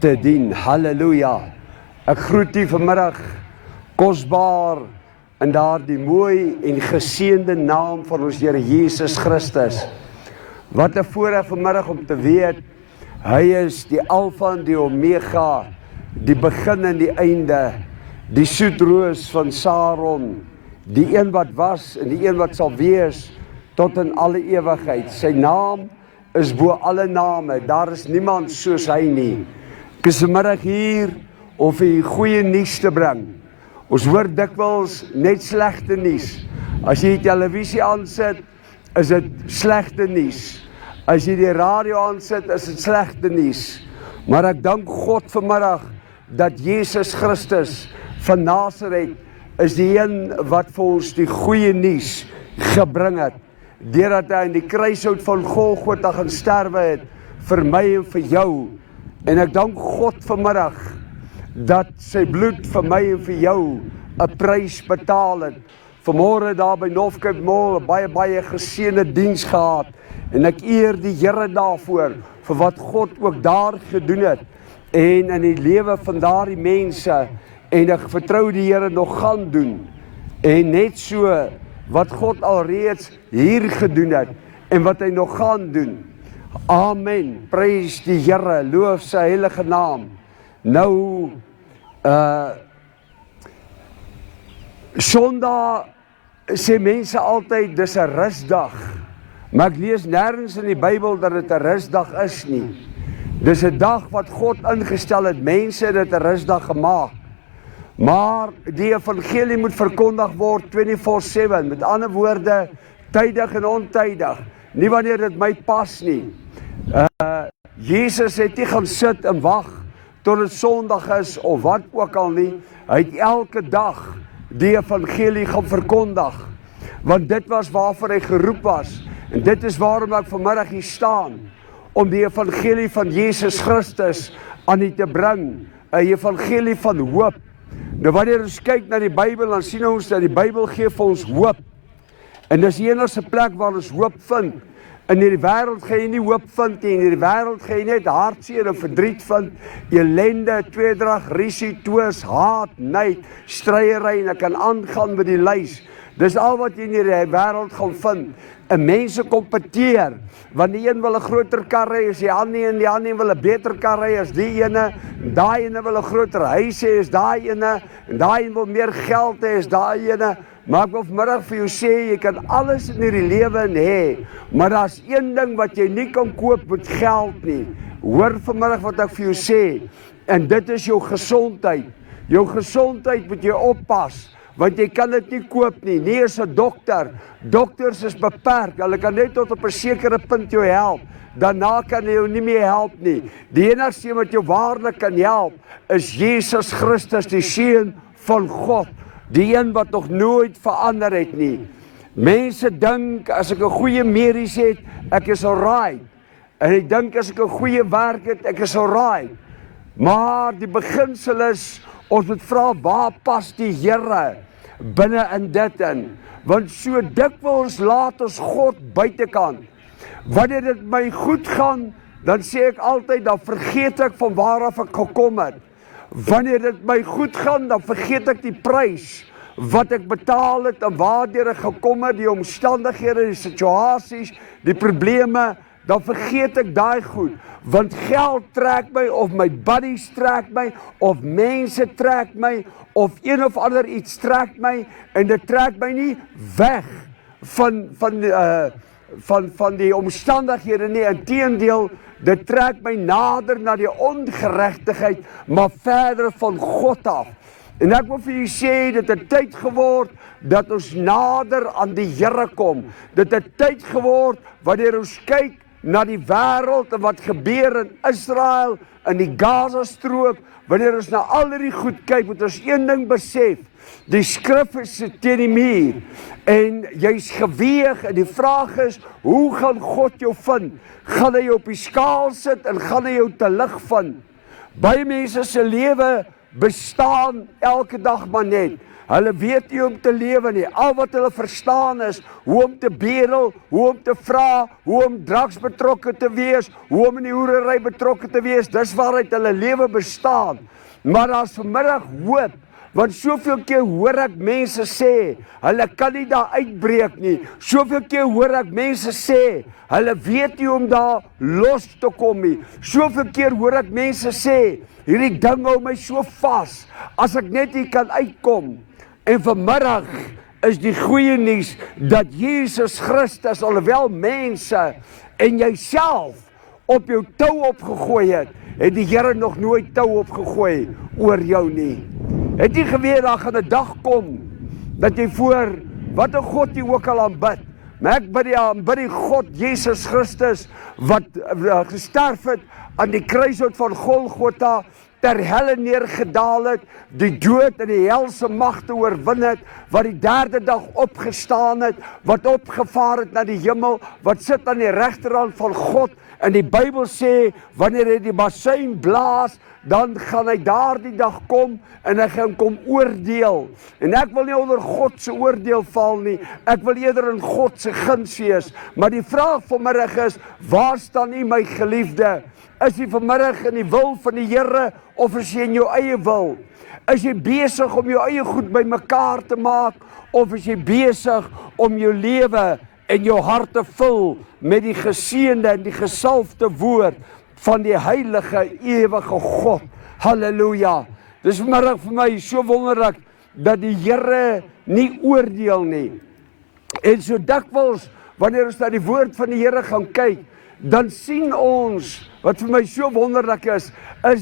te dien. Halleluja. Ek groet u vanmiddag kosbaar in daardie mooi en geseënde naam van ons Here Jesus Christus. Wat 'n voorreg vanmiddag om te weet, hy is die Alfa en die Omega, die begin en die einde, die soetroos van Saron, die een wat was en die een wat sal wees tot in alle ewigheid. Sy naam is bo alle name, daar is niemand soos hy nie. Ek is vanmiddag hier om vir u goeie nuus te bring. Ons hoor dikwels net slegte nuus. As jy die televisie aansit, is dit slegte nuus. As jy die radio aansit, is dit slegte nuus. Maar ek dank God vanmiddag dat Jesus Christus van Nasaret is die een wat vir ons die goeie nuus gebring het. Deurdat hy in die kruishout van Golgotha gaan sterwe het vir my en vir jou. En ek dank God vanmiddag dat sy bloed vir my en vir jou 'n prys betaal het. Vanmôre daar by Northcape Mall 'n baie geseënde diens gehad. En ek eer die Here daarvoor, vir wat God ook daar gedoen het. En in die lewe van daardie mense, en ek vertrou die Here nog gaan doen. En net so, wat God alreeds hier gedoen het, en wat hy nog gaan doen. Amen, prys die Here, loof sy heilige naam. Nou, Sondag sê mense altyd, dis 'n rusdag. Maar ek lees nêrens in die Bybel dat dit 'n rusdag is nie. Dis 'n dag wat God ingestel het, mense het dit 'n rusdag gemaak. Maar die evangelie moet verkondig word 24/7, met ander woorde, tydig en ontydig. Nie wanneer dit my pas nie. Jesus het nie gaan sit en wag tot dit Sondag is of wat ook al nie. Hy het elke dag die evangelie gaan verkondig. Want dit was waarvoor hy geroep was. En dit is waarom ek vanmiddag hier staan. Om die evangelie van Jesus Christus aan u te bring. 'n Evangelie van hoop. Nou wanneer ons kyk na die Bybel, dan sien ons dat die Bybel gee vir ons hoop. En dis die enigste plek waar ons hoop vind. In hierdie wêreld gaan jy nie hoop vind nie. In hierdie wêreld gaan jy net hartseer en verdriet vind, ellende, tweedrag, rusie, twis, haat, nait, stryery, en ek kan aangaan met die lys. Dis al wat jy in hierdie wêreld gaan vind. En mense kompeteer, want die een wil 'n groter kar hê as die ander, en die ander wil 'n beter kar hê as die ene, en daai ene wil 'n groter huis hê as daai ene, en daai een wil meer geld hê as daai ene. Maar ek wil vanmiddag vir jou sê, jy kan alles in hierdie lewe hê, maar daar's een ding wat jy nie kan koop met geld nie. Hoor vanmiddag wat ek vir jou sê, en dit is jou gesondheid. Jou gesondheid moet jy oppas, want jy kan dit nie koop nie. Nie as 'n dokter. Dokters is beperk, hulle kan net tot op 'n sekere punt jou help. Daarna kan hy jou nie meer help nie. Die enigste wat jou waarlik kan help, is Jesus Christus, die Seun van God. Die een wat nog nooit verander het nie. Mense dink, as ek 'n goeie medies het, ek is alright. En ek dink, as ek 'n goeie werk het, ek is alright. Maar die beginsel is, ons moet vra, waar pas die Here binne in dit in? Want so dikwels laat ons God buitekant. Wanneer dit my goed gaan, dan sê ek altyd, dan vergeet ek van waaraf ek gekom het. Wanneer dit my goed gaan, dan vergeet ek die prys wat ek betaal het en waardeur ek gekom het, die omstandighede, die situasies, die probleme, dan vergeet ek daai goed. Want geld trek my, of my buddies trek my, of mense trek my, of een of ander iets trek my, en dit trek my nie weg van die omstandighede nie. Inteendeel, dit trek my nader na die ongeregtigheid, maar verder van God af. En ek wil vir julle sê, dit het tyd geword dat ons nader aan die Here kom. Dit het tyd geword wanneer ons kyk na die wêreld en wat gebeur in Israel, in die Gaza-strook. Wanneer ons na al hierdie goed kyk, moet ons een ding besef. Die skrif is teen die muur. En jy's geweeg, en die vraag is, hoe gaan God jou vind? Gaan hy jou op die skaal sit en gaan hy jou te lig vind? Baie mense se lewe bestaan elke dag maar net. Hulle weet nie om te lewe nie. Al wat hulle verstaan is hoe om te bedel, hoe om te vra, hoe om drugs betrokke te wees, hoe om in die hoerery betrokke te wees. Dis waaruit hulle lewe bestaan. Maar daar's vanmiddag hoop, want soveel keer hoor ek mense sê, hulle kan nie daar uitbreek nie. Soveel keer hoor ek mense sê, hulle weet nie om daar los te kom nie. Soveel keer hoor ek mense sê, hierdie ding hou my so vas, as ek net hier kan uitkom. En vanmiddag is die goeie nuus dat Jesus Christus, alhoewel mense en jouself op jou tou opgegooi het die Here nog nooit tou opgegooi oor jou nie. Het jy geweet, daar gaan 'n dag kom, dat jy voor wat 'n God jy ook al aanbid, maar ek bid die God Jesus Christus, wat gesterf het aan die kruishout van Golgotha, ter helle neergedaal het, die dood en die helse magte oorwin het, wat die derde dag opgestaan het, wat opgevaar het na die hemel, wat sit aan die regterhand van God, en die Bybel sê, wanneer hy die basuin blaas, dan gaan hy daardie dag kom, en hy gaan kom oordeel. En ek wil nie onder God se oordeel val nie, ek wil eerder in God se guns wees. Maar die vraag vanmiddag is, waar staan u my geliefde? Is jy vanmiddag in die wil van die Here, of is jy in jou eie wil? Is jy besig om jou eie goed bymekaar te maak, of is jy besig om jou lewe en jou hart te vul met die geseënde en die gesalfde woord van die heilige, ewige God? Halleluja! Dis vanmiddag vir my so wonderlik, dat die Here nie oordeel nie. En so dikwels, wanneer ons na die woord van die Here gaan kyk, dan sien ons, wat vir my so wonderlik is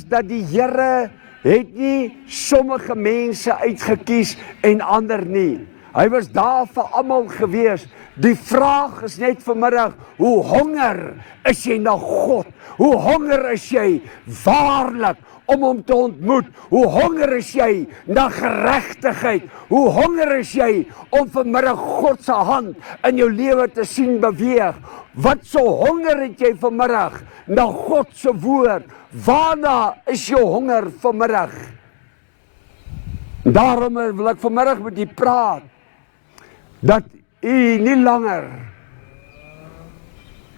dat die Here het nie sommige mense uitgekies en ander nie. Hy was daar vir almal gewees. Die vraag is net vanmiddag, hoe honger is jy na God? Hoe honger is jy waarlik om hom te ontmoet? Hoe honger is jy na geregtigheid? Hoe honger is jy om vanmiddag God se hand in jou lewe te sien beweeg? Wat so honger het jy vanmiddag na God se woord? Waarna is jou honger vanmiddag? Daarom wil ek vanmiddag met u praat, dat u nie langer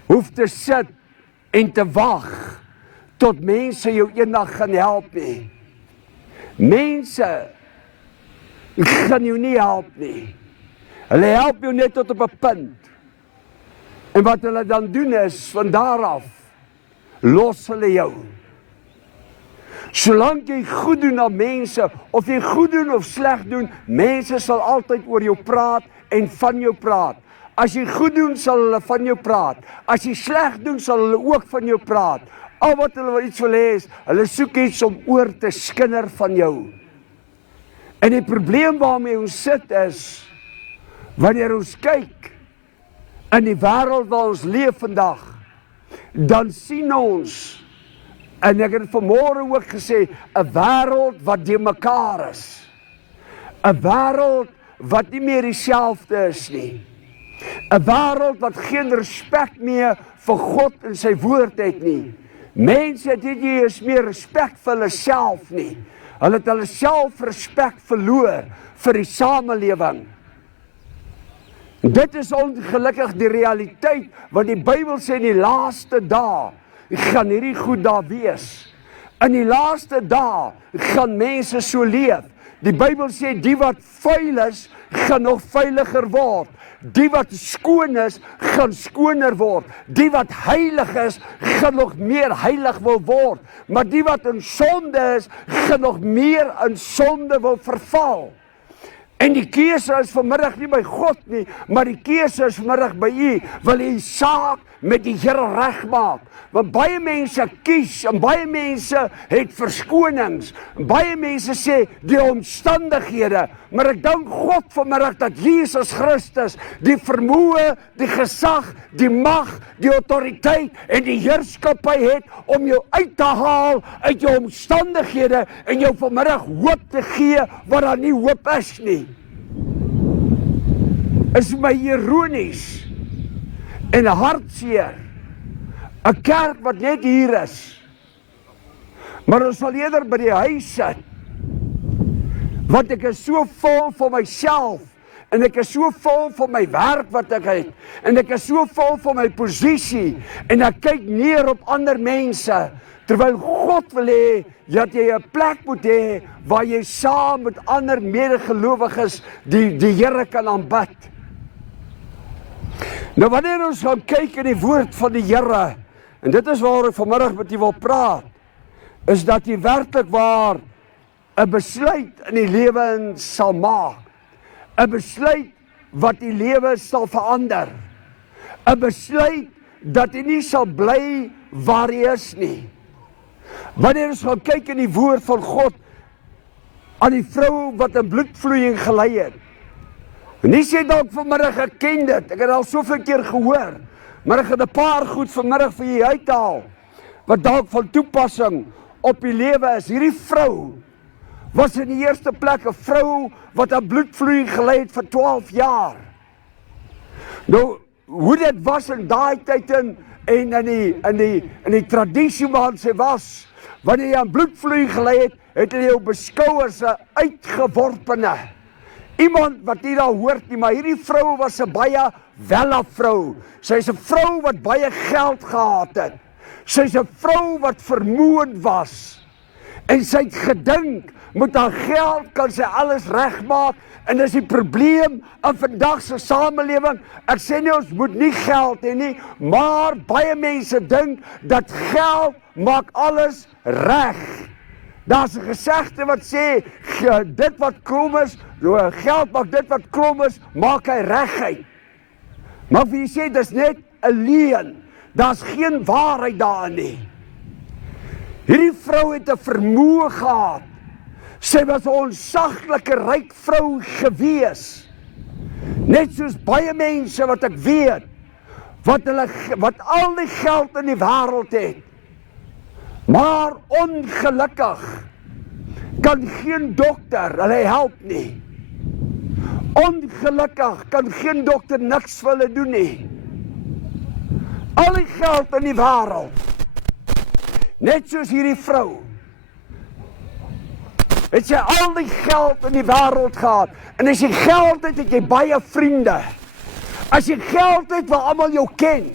hoef te sit en te wag tot mense jou eendag gaan help nie. Mense gaan jou nie help nie. Hulle help jou net tot op 'n punt. En wat hulle dan doen is, van daar af, los hulle jou. Solank jy goed doen aan mense, of jy goed doen of sleg doen, mense sal altyd oor jou praat en van jou praat. As jy goed doen, sal hulle van jou praat. As jy sleg doen, sal hulle ook van jou praat. Al wat hulle iets wil hê is, hulle soek iets om oor te skinder van jou. En die probleem waarmee ons sit is, wanneer ons kyk in die wêreld waar ons leef vandag, dan sien ons, en ek het vanmôre ook gesê, 'n wêreld wat de mekaar is. 'n Wêreld wat nie meer dieselfde is nie. 'n Wêreld wat geen respek meer vir God en sy woord het nie. Mense het nie eens meer respek vir hulle self nie. Hulle het hulle selfrespek verloor vir die samelewing. Dit is ongelukkig die realiteit, want die Bybel sê in die laaste dae gaan hierdie goed daar wees. In die laaste dae gaan mense so leef. Die Bybel sê die wat vuil is, gaan nog veiliger word. Die wat skoon is, gaan skoner word. Die wat heilig is, gaan nog meer heilig wil word. Maar die wat in sonde is, gaan nog meer in sonde wil verval. En die keuse is vanmiddag nie by God nie, maar die keuse is vanmiddag by u. Wil u saak met die Here regmaak? Want baie mense kies, en baie mense het verskonings. Baie mense sê die omstandighede, maar ek dank God vanmiddag dat Jesus Christus die vermoë, die gesag, die mag, die autoriteit en die heerskappy het om jou uit te haal uit jou omstandighede en jou vanmiddag hoop te gee waar daar nie hoop is nie. Is my ironies en hartseer. 'n Kerk wat net hier is, maar ons sal eerder by die huis sit, Want ek is so vol van myself, en ek is so vol van my werk wat ek het, en ek is so vol van my posisie, en ek kyk neer op ander mense, terwyl God wil hê, dat jy 'n plek moet hê, waar jy saam met ander medegelowiges die Here kan aanbid. Nou wanneer ons gaan kyk in die woord van die Here, en dit is waar ek vanmiddag met u wil praat, is dat jy werklik waar 'n besluit in die lewe sal maak. 'n Besluit wat die lewe sal verander. 'n Besluit dat jy nie sal bly waar jy is nie. Wanneer ons gaan kyk in die woord van God, aan die vrou wat 'n bloedvloeiing gelei het. En nie sê dalk vanmiddag ek ken dit, ek het al soveel keer gehoor, maar ek gaan 'n paar goed vanmiddag vir julle uithaal, wat dalk van toepassing op die lewe is. Hierdie vrou was in die eerste plek 'n vrou wat 'n bloedvloeiing gelei het vir 12 jaar. Nou, hoe dit was in daai tyd en in die tradisie waarin sy was, wanneer jy aan bloedvloeiing gelei het, het hulle jou beskou as 'n uitgeworpene. Iemand wat nie daar hoort nie, maar hierdie vrou was 'n baie welle vrou. Sy is 'n vrou wat baie geld gehad het. Sy is 'n vrou wat vermoënd was. En sy het gedink, met haar geld kan sy alles regmaak, en dis die probleem in vandag se samelewing. Ek sê nie ons moet nie geld hê nie, maar baie mense dink dat geld maak alles reg. Daar's 'n gesegde wat sê, dit wat krom is, geld maak dit wat krom is, maak hy reguit. Maar wie sê, dis net 'n leuen. Daar's geen waarheid daarin nie. Hierdie vrou het 'n vermoë gehad. Sy was 'n ontsaglike ryk vrou gewees. Net soos baie mense wat ek weet, wat al die geld in die wêreld het, maar ongelukkig kan geen dokter hulle help nie. Ongelukkig kan geen dokter niks vir hulle doen nie. Al die geld in die wêreld, net soos hierdie vrou, het sy al die geld in die wêreld gehad. En as jy geld het jy baie vriende. As jy geld het, waar almal jou ken.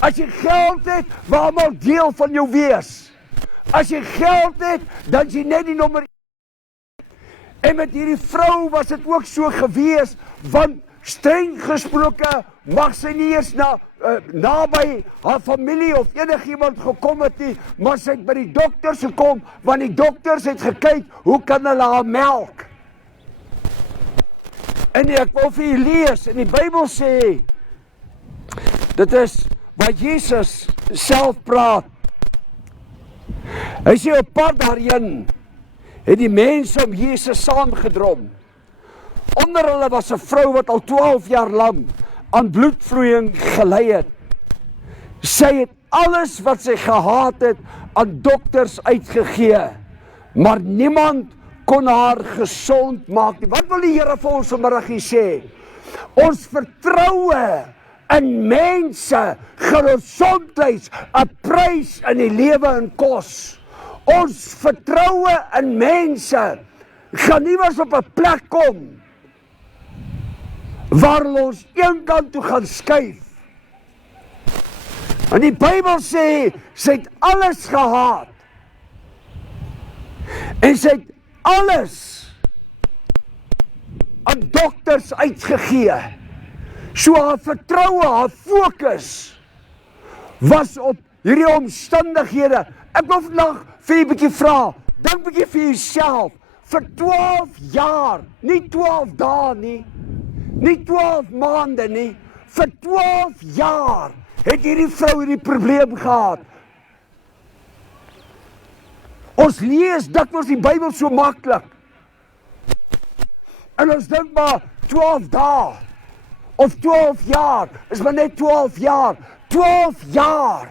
As jy geld het, waar almal deel van jou wees. As jy geld het, dan is jy net die nommer 1. En met hierdie vrou was dit ook so gewees, want streng gesproke mag sy nie eers naby haar familie of enigiemand gekom het nie, maar sy het by die dokters gekom, want die dokters het gekyk, hoe kan hulle haar melk? En ek wil vir julle lees, en die Bybel sê, dit is wat Jesus self praat. Hy sê op pad daarheen, het die mense om Jesus saamgedrom. Onder hulle was 'n vrou wat al 12 jaar lang aan bloedvloeiing gelei het. Sy het alles wat sy gehad het aan dokters uitgegee, maar niemand kon haar gesond maak nie. Wat wil die Here vir ons vanmiddag hier sê? Ons vertroue in mense gaan ons soms 'n prys in die lewe en kos. Ons vertroue in mense gaan nie eens op 'n plek kom waar ons een kant toe gaan skuif. En die Bybel sê, sy het alles gehad. En sy het alles aan dokters uitgegee. So haar vertroue, haar fokus was op hierdie omstandighede. Ek wil vandag vir jy 'n bietjie vra, dink bietjie vir jouself, vir 12 jaar, nie 12 dae nie, nie 12 maande nie, vir 12 jaar het hierdie vrou hierdie probleem gehad. Ons lees dikwels die Bybel so maklik. En ons dink maar 12 dae of 12 jaar, is maar net 12 jaar. 12 jaar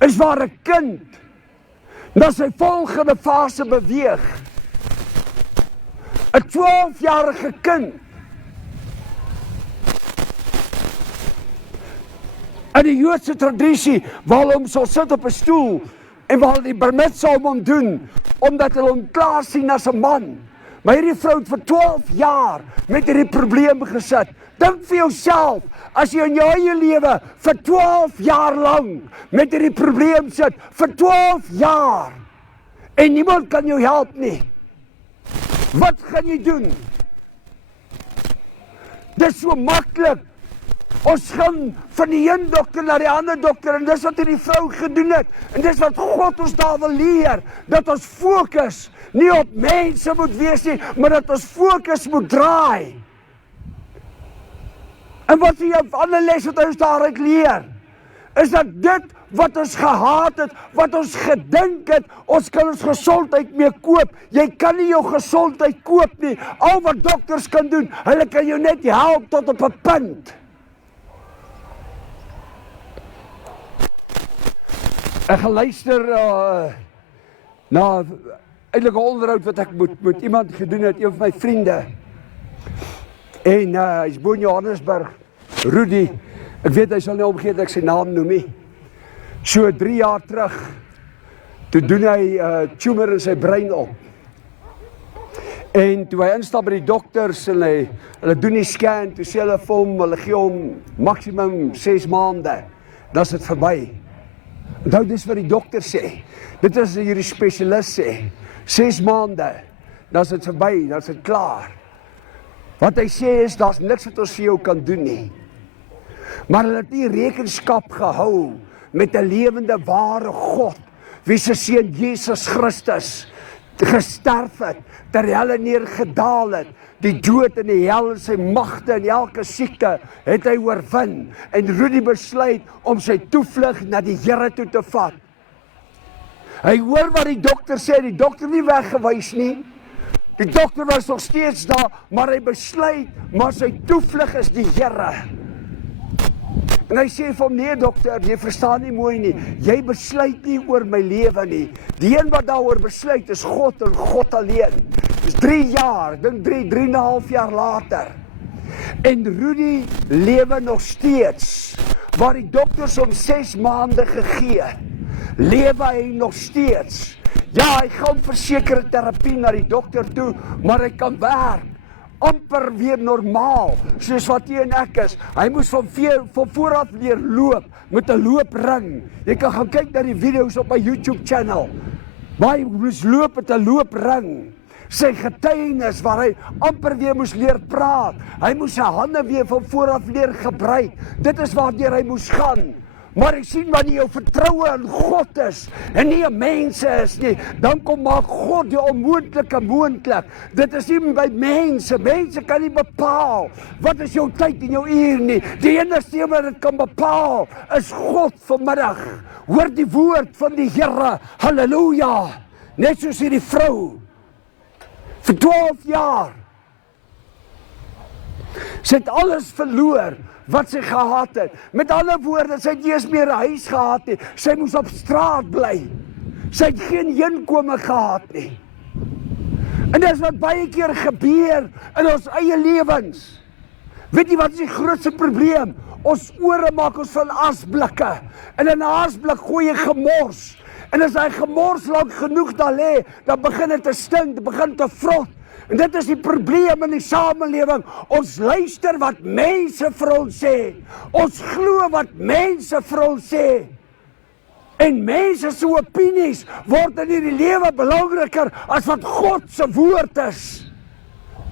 is waar 'n kind na sy volgende fase beweeg. 'n 12-jarige kind. In die Joodse tradisie, waar hulle hom sal sit op 'n stoel en waar die bar mitzwa hom doen, omdat hulle hom klaar sien as 'n man. Maar hierdie vrou het vir 12 jaar met hierdie probleem gesit. Dink vir jouself, as jy in jou eie lewe vir 12 jaar lank met hierdie probleem sit, vir 12 jaar, en niemand kan jou help nie. Wat gaan jy doen? Dit is so maklik. Ons gaan van die een dokter na die ander dokter, en dis wat hierdie vrou gedoen het. En dis wat God ons daar wil leer, dat ons fokus nie op mense moet wees nie, maar dat ons fokus moet draai. En wat die ander les wat ons daaruit leer, is dat dit wat ons gehaat het, wat ons gedink het, ons kan ons gesondheid mee koop. Jy kan nie jou gesondheid koop nie. Al wat dokters kan doen, hulle kan jou net help tot op 'n punt. Ek gaan luister na eintlik 'n onderhoud wat ek met iemand gedoen het, een van my vriende. En hy's bo in Johannesburg, Rudy. Ek weet hy sal nie omgee dat ek sy naam noem nie. So 3 jaar terug, toe doen hy tumor in sy brein op. En toe hy instap by die dokters en hulle doen die scan, toe sê hulle vir hom, hulle gee hom maksimum 6 maande, dan is dit verby. Onthou dis wat die dokter sê. Dit is hierdie spesialis sê. 6 maande, dan is dit verby, dan is dit klaar. Wat hy sê is, daar's niks wat ons vir jou kan doen nie. Maar hulle het nie rekenskap gehou met 'n lewende ware God, wie se seun Jesus Christus gesterf het, ter helle neergedaal het, die dood en die hel en sy magte en elke siekte het hy oorwin. En Rudy besluit om sy toevlug na die Here toe te vat. Hy hoor wat die dokter sê, die dokter nie weggewys nie. Die dokter was nog steeds daar, maar hy besluit, maar sy toevlug is die Here. En hy sê vir hom, nee dokter, jy verstaan nie mooi nie, jy besluit nie oor my lewe nie. Die een wat daaroor besluit is God en God alleen. Dis 3 jaar, dink 3,5 jaar later. En Rudy lewe nog steeds, waar die dokters hom 6 maande gegee, lewe hy nog steeds. Ja, hy gaan vir sekere terapie na die dokter toe, maar hy kan werk. Amper weer normaal, soos wat hy en ek is. Hy moes van vooraf leer loop, met 'n loopring. Jy kan gaan kyk na die video's op my YouTube channel. Maar hy moes loop met 'n loopring. Sy getuienis waar hy amper weer moes leer praat. Hy moes sy hande weer van vooraf leer gebruik. Dit is waardeur hy moes gaan. Maar ek sien wanneer jou vertroue in God is en nie 'n mens is nie, dan kom maak God die onmoontlike moontlik. Dit is nie by mense. Mense kan nie bepaal wat is jou tyd en jou uur nie. Die enigste wat dit kan bepaal is God vanmiddag. Hoor die woord van die Here. Halleluja. Net soos hierdie vrou. Vir 12 jaar. Sy het alles verloor wat sy gehad het. Met ander woorde, sy het nie eens meer 'n huis gehad nie. Sy moes op straat bly. Sy het geen inkome gehad nie. En dis wat baie keer gebeur in ons eie lewens. Weet jy wat is die grootste probleem? Ons ore maak ons van asblikke. En in 'n asblik gooi jy gemors. En as hy gemors lank genoeg daar lê, dan begin dit te stink, dit begin te vrot. En dit is die probleem in die samelewing. Ons luister wat mense vir ons sê. Ons glo wat mense vir ons sê. En mense se opinies word in hierdie lewe belangriker as wat God se woord is.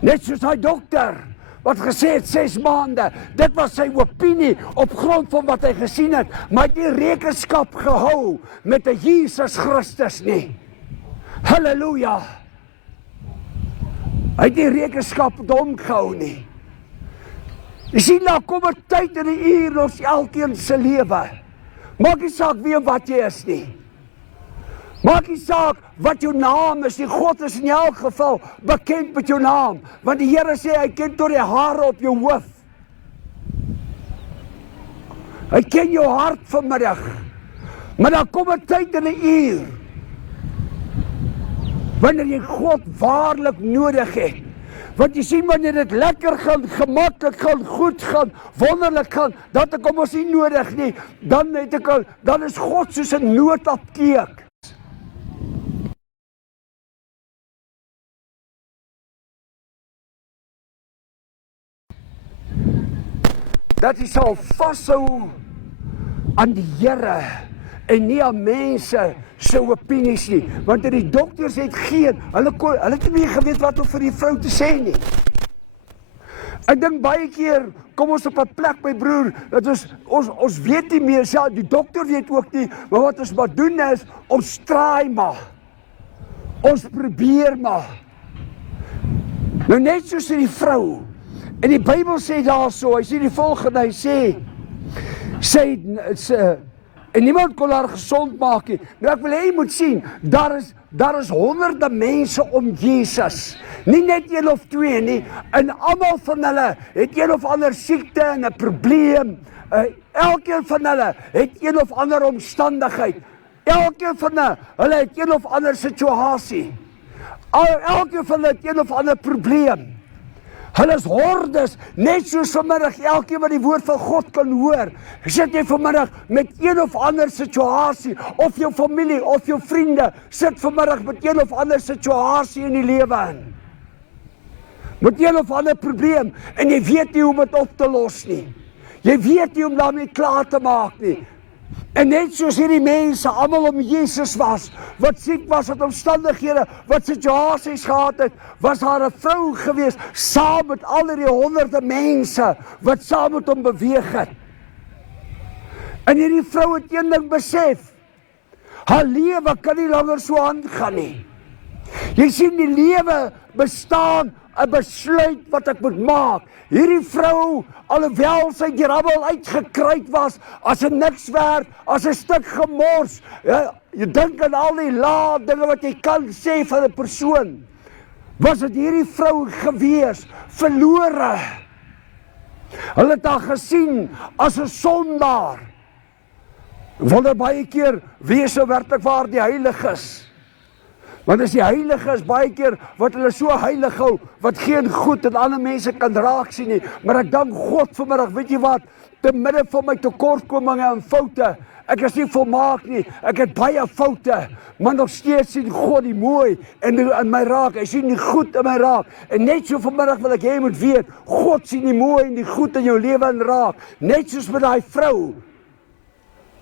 Net soos hy dokter wat gesê het 6 maande. Dit was sy opinie op grond van wat hy gesien het, maar hy het nie rekenskap gehou met 'n Jesus Christus nie. Halleluja. Hy het nie rekenskap met hom gehou nie. Jy sien, nou kom 'n tyd en 'n uur in ons elkeen se lewe. Maak nie saak wie en wat jy is nie. Maak nie saak wat jou naam is nie. God is in elk geval bekend met jou naam. Want die Here sê hy ken tot die hare op jou hoof. Hy ken jou hart vanmiddag. Maar dan kom 'n tyd en 'n uur wanneer jy God waarlik nodig het. Want jy sien, wanneer dit lekker gaan, gemaklik gaan, goed gaan, wonderlik gaan, dat ek hom ons nie nodig nie, dan is God soos 'n noodapteek. dat jy sal vashou aan die Here en nie aan mense se opinies nie, want die dokters het hulle het nie geweet wat om vir die vrou te sê nie. Ek dink baie keer kom ons op 'n plek, my broer, dat ons weet nie meer, die dokter weet ook nie, maar wat ons maar doen is, ons traai maar. Ons probeer maar. Nou net soos die vrou, en die Bybel sê daarso, hy sê die volgende, hy sê, en niemand kon haar gesond maak nie. Nou ek wil hê jy moet sien, daar is honderde mense om Jesus. Nie net 1 of 2 nie, en almal van hulle het een of ander siekte en 'n probleem. Elkeen van hulle het een of ander omstandigheid. Elkeen van hulle het een of ander situasie. Elkeen van hulle het een of ander probleem. Hulle is hordes, net soos vanmiddag elkeen wat die woord van God kan hoor. Sit jy vanmiddag met een of ander situasie, of jou familie, of jou vriende, sit vanmiddag met een of ander situasie in die lewe in. Met een of ander probleem, en jy weet nie hoe om dit op te los nie. Jy weet nie om daarmee klaar te maak nie. En net soos hierdie mense almal om Jesus was, wat siek was, wat omstandighede, wat situasies gehad het, was daar 'n vrou gewees, saam met al die honderde mense, wat saam met hom beweeg het. En hierdie vrou het een ding besef, haar lewe kan nie langer so aangaan nie. Jy sien, die lewe bestaan 'n besluit wat ek moet maak. Hierdie vrou, alhoewel sy deur almal uitgekruid was, as 'n niks werd, as 'n stuk gemors, jy dink aan al die lae dinge wat jy kan sê van 'n persoon, was dit hierdie vrou gewees, verlore. Hulle het haar gesien as 'n sondaar. Wonder baie keer, wie is so werklik waar die heilig is? Want as die heilige is, baie keer wat hulle so heilig hou, wat geen goed en ander mense kan raak sien nie. Maar ek dank God vanmiddag, weet jy wat, te midde van my tekortkominge en foute, ek is nie volmaak nie, ek het baie foute, maar nog steeds sien God die mooi in my raak, hy sien die goed in my raak. En net so vanmiddag wil ek jy moet weet, God sien die mooi en die goed in jou lewe in raak, net soos met daai vrou.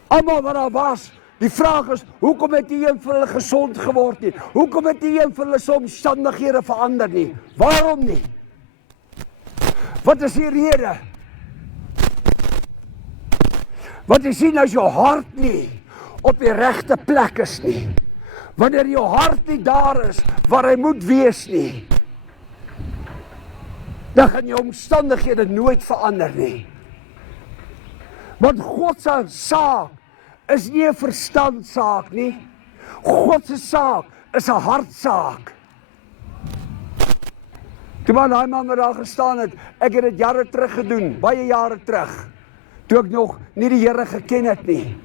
Almal wat daar was, die vraag is, hoekom het die een van hulle gesond geword nie? Hoekom het die een van hulle se omstandighede verander nie? Waarom nie? Wat is die rede? Want jy sien, as jou hart nie op die regte plek is nie, wanneer jou hart nie daar is waar hy moet wees nie, dan gaan jou omstandighede nooit verander nie. Want God se saak is nie 'n verstandsaak nie. God se saak is 'n hartsaak. Toe maar daai man wat daar gestaan het, ek het dit jare terug gedoen, baie jare terug, toe ek nog nie die Here geken het nie.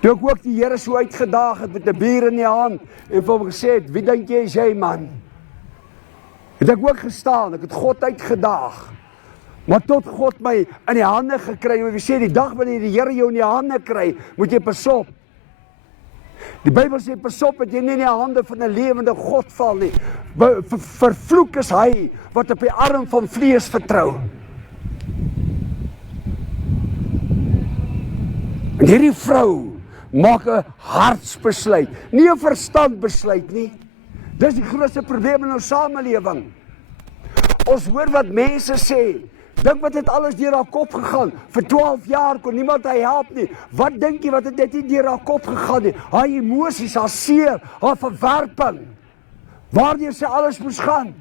Toe ek ook die Here so uitgedaag het met 'n bier in die hand en vir hom gesê het, wie dink jy is jy, man? Het ek ook gestaan, ek het God uitgedaag. Maar tot God my in die hande gekry, en wie sê, die dag wanneer die Here jou in die hande kry, moet jy pas op. Die Bybel sê, pas op, dat jy nie in die hande van 'n lewende God val nie. Vervloek is hy, wat op die arm van vlees vertrou. En hierdie vrou maak 'n hartsbesluit, nie 'n verstandbesluit nie. Dis die grootste probleem in ons samelewing. Ons hoor wat mense sê, dink wat het alles deur haar kop gegaan. Vir 12 jaar kon niemand haar help nie. Wat dink jy wat het net nie deur haar kop gegaan nie? Haar emosies, haar seer, haar verwerping. Waardeur sy alles moes gaan.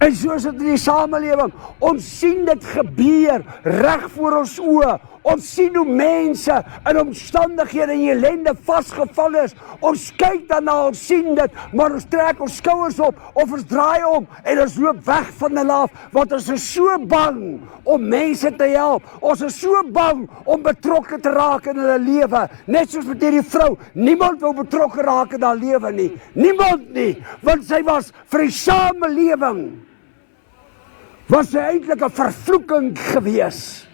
En so is dit in die samelewing. Ons sien dit gebeur reg voor ons oë. Ons sien hoe mense in omstandighede en ellende vasgevall is. Ons kyk daarna, ons sien dit, maar ons trek ons skouers op, of ons draai om, en ons loop weg van hulle af, want ons is so bang om mense te help. Ons is so bang om betrokke te raak in hulle lewe. Net soos met hierdie vrou, niemand wil betrokke raak in haar lewe nie. Niemand nie, want sy was vir die samelewing, was sy eintlik 'n vervloeking gewees.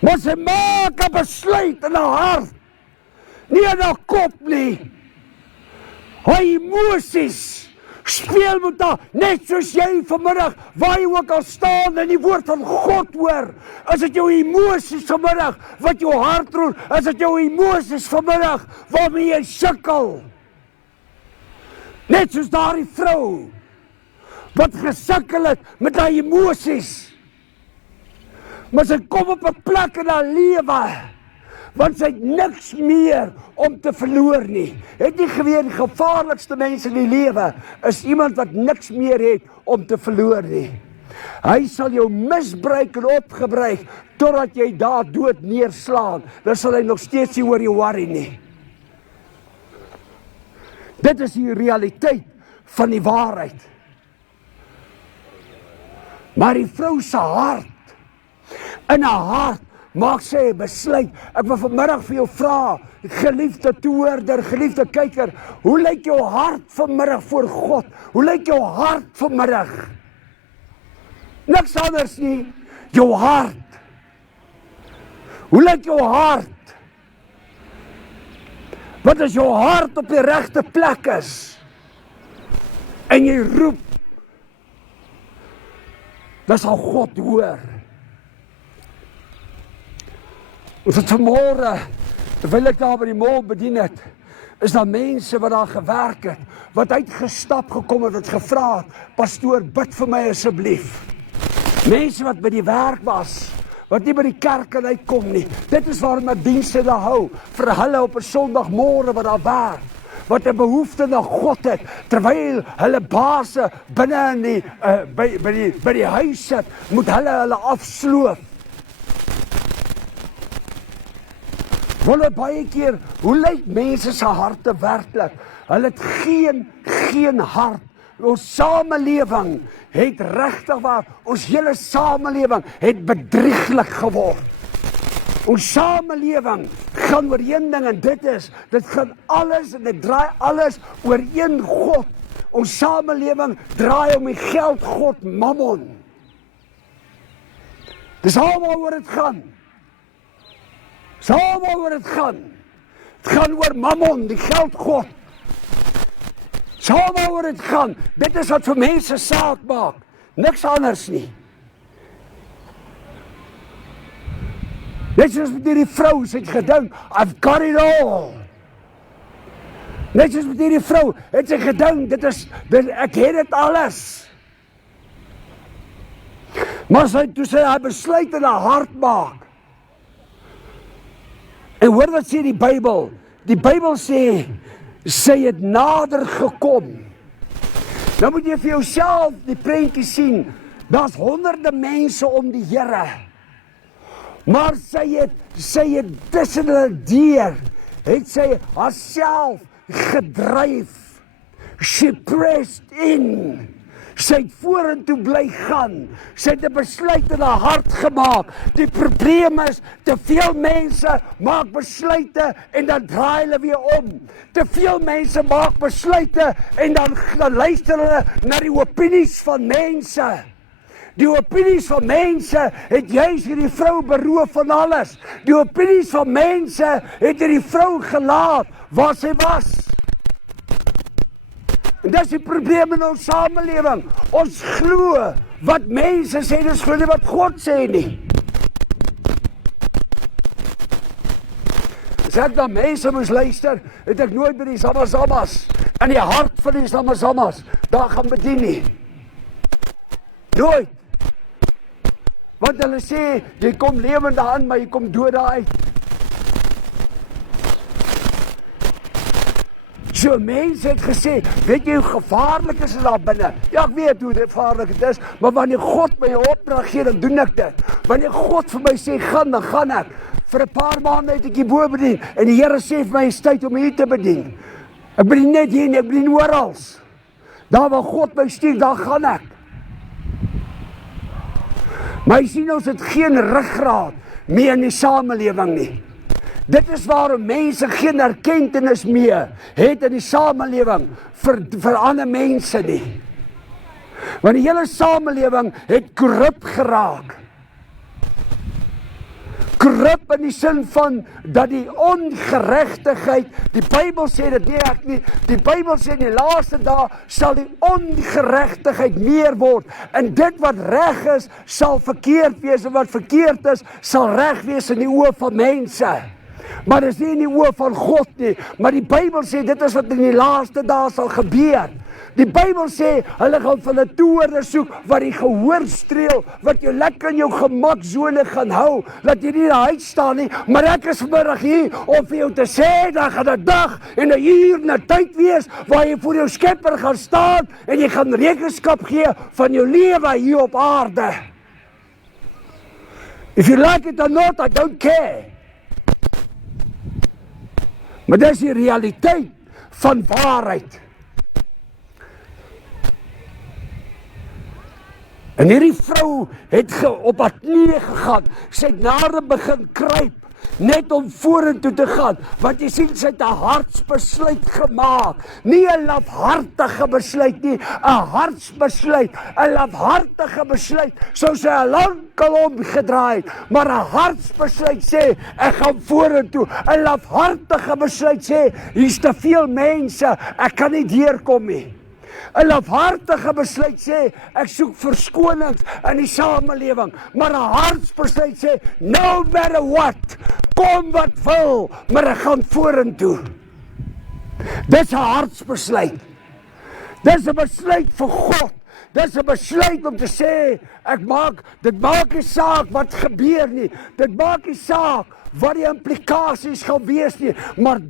Maar sy maak 'n besluit in haar hart, nie in haar kop nie. Haar emosies Speel met haar, net soos jy vanmiddag, waar jy ook al staan en die woord van God hoor. Is dit jou emosies vanmiddag, wat jou hart roer? Is dit jou emosies vanmiddag, waarmee jy sukkel? Net soos daardie vrou, wat gesukkel het met haar emosies. Maar sy kom op 'n plek in haar lewe, want sy het niks meer om te verloor nie. Het nie geweet die gevaarlikste mense in die lewe is iemand wat niks meer het om te verloor nie. Hy sal jou misbruik en opgebruik totdat jy daar dood neerslaan. Dan sal hy nog steeds nie oor jou worry nie. Dit is die realiteit van die waarheid. Maar die vrou se hart, in haar hart, maak sy 'n besluit. Ek wil vanmiddag vir jou vra, geliefde toehoorder, geliefde kyker, hoe lyk jou hart vanmiddag voor God? Hoe lyk jou hart vanmiddag? Niks anders nie, jou hart. Hoe lyk jou hart? Wat as jou hart op die regte plek is, en jy roep, dan sal God hoor. Ons het vanmôre, terwyl ek daar by die mall bedien het, is daar mense wat daar gewerk het, wat uitgestap gekom het, wat gevra het, pastoor, bid vir my asseblief. Mense wat by die werk was, wat nie by die kerk kan uitkom nie. Dit is waarom ek dienste daar hou, vir hulle op 'n Sondagmôre wat daar werk, wat 'n behoefte na God het, terwyl hulle baase binne in die, by die huis sit, moet hulle afsloof. Hulle baie keer, hoe lyk mense se harte werklik? Hulle het geen hart. Ons samelewing het regtig waar, ons hele samelewing het bedrieglik geword. Ons samelewing gaan oor een ding en dit gaan alles en dit draai alles oor een God. Ons samelewing draai om die geldgod Mammon. Dis almal oor dit gaan. Dis almal oor dit gaan. Dit gaan oor Mammon, die geldgod. Dis almal oor dit gaan. Dit is wat vir mense saak maak. Niks anders nie. Net soos met hierdie vrou, sy het gedink, I've got it all. Net soos met hierdie vrou, het sy gedink, ek het dit alles. Maar toe sy haar besluit in haar hart maak. En hoor wat sê die Bybel? Die Bybel sê, sy het nader gekom. Nou moet jy vir jouself die prentjie sien, daar's honderde mense om die Here. Maar sy het tussen hulle deur, het sy haarself gedryf. She pressed in. Sy het vorentoe bly gaan. Sy het 'n besluit in haar hart gemaak. Die probleem is, te veel mense maak besluite en dan draai hulle weer om. Te veel mense maak besluite en dan luister hulle na die opinies van mense. Die opinies van mense het juis hierdie vrou beroof van alles. Die opinies van mense het hierdie vrou gelaat waar sy was. En dis die probleem in ons samelewing. Ons glo wat mense sê, dis glo nie wat God sê nie. As ek na mense moes luister, het ek nooit by die Zamazamas in die hart van die Zamazamas daar gaan bedien nie. Nooit. Want hulle sê, jy kom lewende aan, maar jy kom dood uit. So mense het gesê, weet jy hoe gevaarlik is daar binne? Ja, ek weet hoe gevaarlik het is, maar wanneer God my opdrag gee, dan doen ek dit. Wanneer God vir my sê, gaan, dan gaan ek. Vir 'n paar maande het ek hierbo bedien, en die Here sê vir my, is tyd om hier te bedien. Ek bedien net hier, ek bedien oral. Daar waar God my stuur, daar gaan ek. Maar jy sien, ons het geen ruggraat meer in die samelewing nie. Dit is waarom mense geen erkentenis meer het in die samelewing vir ander mense nie. Want die hele samelewing het korrup geraak. Korrup in die sin van dat die ongeregtigheid, die Bybel sê dit nie ek nie, die Bybel sê in die laaste dae sal die ongeregtigheid meer word, en dit wat reg is, sal verkeerd wees, en wat verkeerd is, sal reg wees in die oë van mense. Maar dit is nie in die oë van God nie, maar die Bybel sê dit is wat in die laaste dae sal gebeur. Die Bybel sê, hulle gaan van 'n toorde soek wat die gehoor streel, wat jou lekker in jou gemaksone gaan hou, dat jy nie in die huis staan nie, maar ek is vanmiddag hier om vir jou te sê, daar gaan 'n dag en 'n uur en 'n tyd wees, waar jy voor jou Skepper gaan staan, en jy gaan rekenskap gee van jou lewe hier op aarde. If you like it or not, I don't care. Maar dis die realiteit van waarheid. En hierdie vrou het op haar knieë gegaan, sy het nader begin kruip, net om vorentoe te gaan, want jy sien, sy het 'n hartsbesluit gemaak, nie 'n lafhartige besluit nie, 'n hartsbesluit, 'n lafhartige besluit, sou sy al lankal omgedraai het, maar 'n hartsbesluit sê, ek gaan vorentoe, 'n lafhartige besluit sê, hier's te veel mense, ek kan nie deurkom nie. 'n lafhartige besluit sê, ek soek verskonings in die samelewing, maar 'n hartsbesluit sê, no matter what, kom wat wil, maar ek gaan vorentoe. Dis 'n hartsbesluit. Dis 'n besluit vir God. Dis 'n besluit om te sê, dit maak nie saak wat gebeur nie, dit maak nie saak wat die implikasies gaan wees nie, maar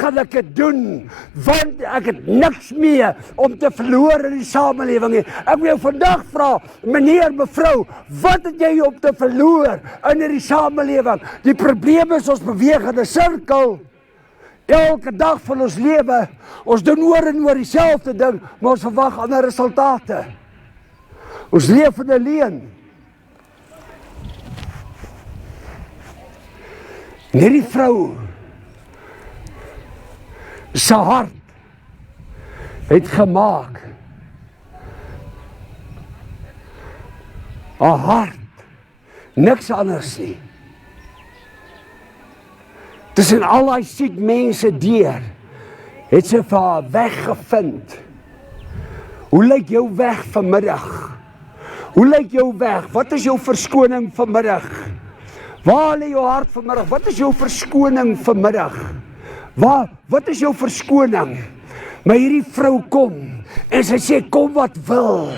gaan ek dit doen, want ek het niks meer om te verloor in die samelewing nie. Ek wil jou vandag vra, meneer, mevrou, wat het jy om te verloor in die samelewing? Die probleem is, ons beweeg in 'n sirkel, elke dag van ons lewe, ons doen oor en oor dieselfde ding, maar ons verwag ander resultate. Ons leef in 'n leuen. En hierdie vrou se hart het gemaak, haar hart, niks anders nie. Tussen al die siek mense deur, het sy vir haar weg gevind. Hoe lyk jou weg vanmiddag? Hoe lyk jou weg? Wat is jou verskoning vanmiddag? Waar lê jou hart vanmiddag? Wat is jou verskoning vanmiddag? Wat is jou verskoning? Maar hierdie vrou kom, en sy sê, kom wat wil.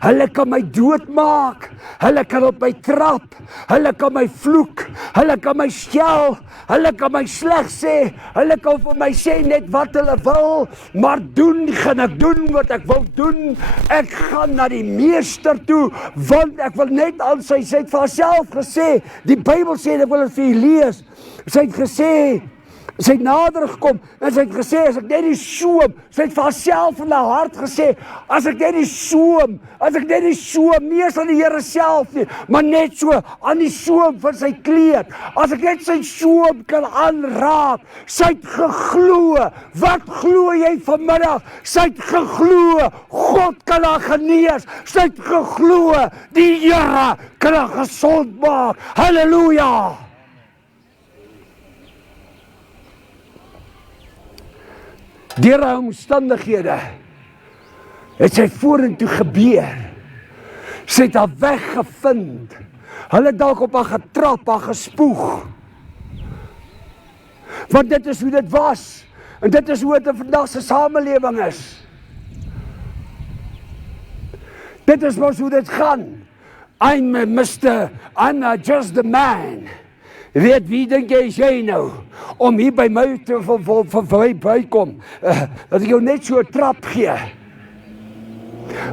Hulle kan my doodmaak, hulle kan op my trap, hulle kan my vloek, hulle kan my skel, hulle kan my sleg sê, hulle kan vir my sê net wat hulle wil, maar gaan ek doen wat ek wil doen. Ek gaan na die meester toe, want ek wil net aan sy het vir haarself gesê, die Bybel sê, ek wil dit vir u lees, sy het gesê, sy het nader gekom, en sy het gesê, as ek net die soom, sy het vir haarself in haar hart gesê, as ek net die soom, nie eens aan die Here self nie, maar net so, aan die soom van sy kleed, as ek net sy soom kan aanraak, sy het geglo, wat glo jy vanmiddag? Sy het geglo, God kan haar genees, sy het geglo, die Here kan haar gesond maak, halleluja! Deur haar omstandighede het sy vorentoe gebeur. Sy het haar weg gevind. Hulle dalk op haar getrap, haar gespoeg. Want dit is hoe dit was. En dit is hoe dit in vandag se samelewing is. Dit is mos hoe dit gaan. I'm just the man. Weet wie dink jy nou, om hier by my te bykom, dat ek jou net so 'n trap gee.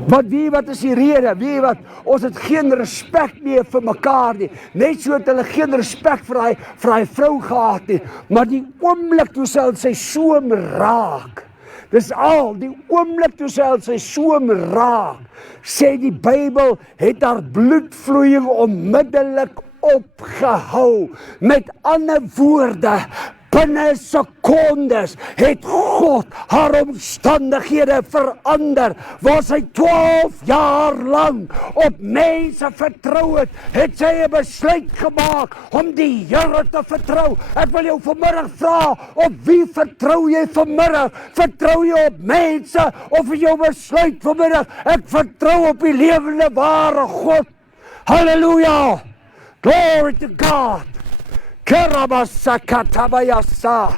Wat is die rede? Wat? Ons het geen respek meer vir mekaar nie. Net so het hulle geen respek vir hy vrou gehad nie. Maar die oomblik toe sy soom raak, dis al, die oomblik toe sy soom raak, sê die Bybel, het haar bloedvloeiing onmiddellik opgehou. Met ander woorde, Binne sekondes het God haar omstandighede verander. Waar sy 12 jaar lang op mense vertrou het sy 'n besluit gemaak om die Here te vertrou. Ek wil jou vanmiddag vra, op wie vertrou jy vanmiddag? Vertrou jy op mense of is jou besluit vanmiddag? Ek vertrou op die lewende ware God. Halleluja! Glory to God! Karabasakatabayasa,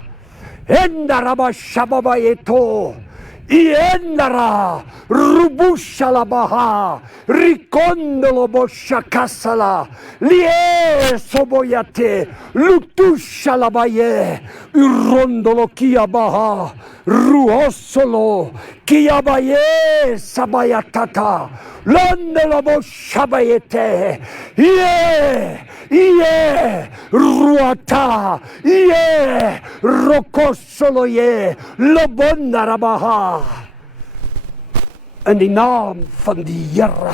Endarabashababayeto, Iendara, Rubushalabaha, Rikondoloboshakasala, Liesoboyate, Lutushalabaye, Urondolokiabaha, Ruosolo, Kiabaye, Sabayatata, Londoloboshabayete, Ruata, Rokosoloye, Lobondarabaha. In die naam van die Here,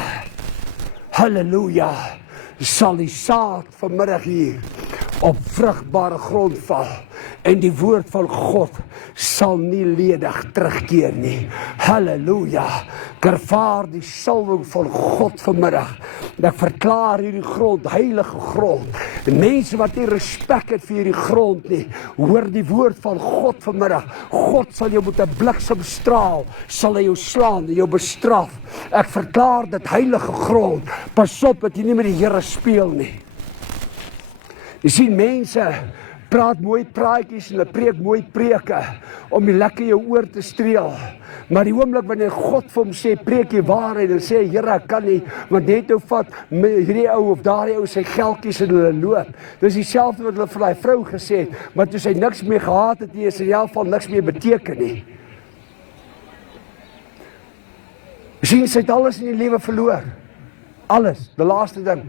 halleluja, sal die saad vanmiddag hier op vrugbare grond val. En die woord van God sal nie ledig terugkeer nie. Halleluja. Ek ervaar die salwing van God vanmiddag. Ek verklaar hierdie grond, heilige grond. En mense wat nie respek het vir hierdie grond nie, hoor die woord van God vanmiddag. God sal jou met 'n bliksemstraal, sal hy jou slaan en jou bestraf. Ek verklaar dit heilige grond. Pas op dat jy nie met die Here speel nie. Jy sien mense praat mooi praatjies en hulle preek mooi preke om die lekker jou oor te streel. Maar die oomblik wanneer God vir hom sê, preek jy waarheid, en sê, Here, ek kan nie, want net nou vat hierdie ou of daardie ou sy geldjies en hulle loop. Dis dieselfde wat hulle vir daai vrou gesê het, maar toe sy niks meer gehad het nie, is in elk geval niks meer beteken nie. Jy sien, sy het alles in die lewe verloor. Alles, die laaste ding.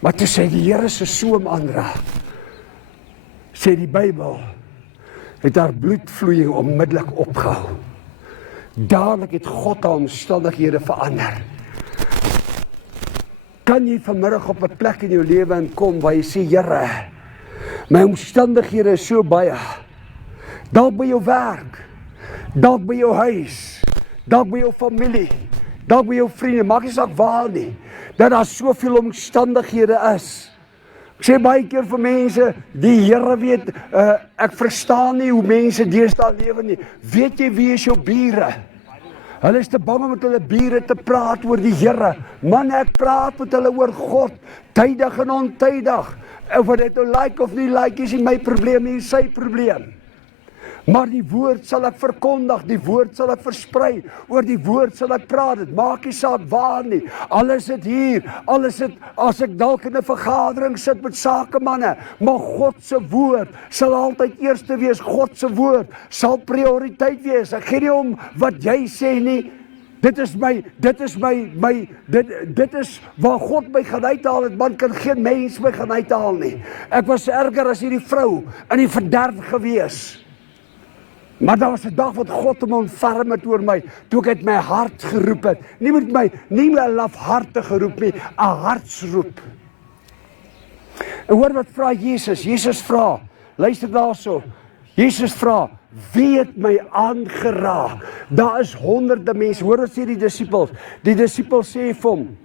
Maar toe sy die Here se soem aanraak, sê die Bybel, het haar bloedvloeiing onmiddellik opgehou. Dadelik het God haar omstandighede verander. Kan jy vanmiddag op 'n plek in jou lewe inkom waar jy sê, Here, my omstandighede is so baie. Dalk by jou werk, dalk by jou huis, dalk by jou familie, dalk by jou vriende, maak nie saak waar nie, dat daar soveel omstandighede is. Ek sê baie keer vir mense, die Here weet, ek verstaan nie hoe mense deesdae lewe nie. Weet jy wie is jou bure? Hulle is te bang om met hulle bure te praat oor die Here. Man, ek praat met hulle oor God, tydig en ontydig. Of wat dit nou like of nie like, is nie my probleem nie, is sy probleem. Maar die woord sal ek verkondig, die woord sal ek versprei, oor die woord sal ek praat, dit maak nie saak waar nie, alles het hier, alles het, as ek dalk in 'n vergadering sit met sakemanne, maar God se woord sal altyd eerste wees, God se woord sal prioriteit wees, ek gee nie om wat jy sê nie, dit is waar God my gaan uithaal, het man kan geen mens my gaan uithaal nie, ek was erger as hierdie vrou, in die verderf gewees, maar daar was 'n dag wat God hom ontferm het oor my, toe ek het my hart geroep het, nie my lafhartige roep nie, 'n hartsroep. En hoor wat vra Jesus? Jesus vra, luister daarso, Jesus vra, wie het my aangeraak? Daar is honderde mense, hoor wat sê die disippels sê vir hom,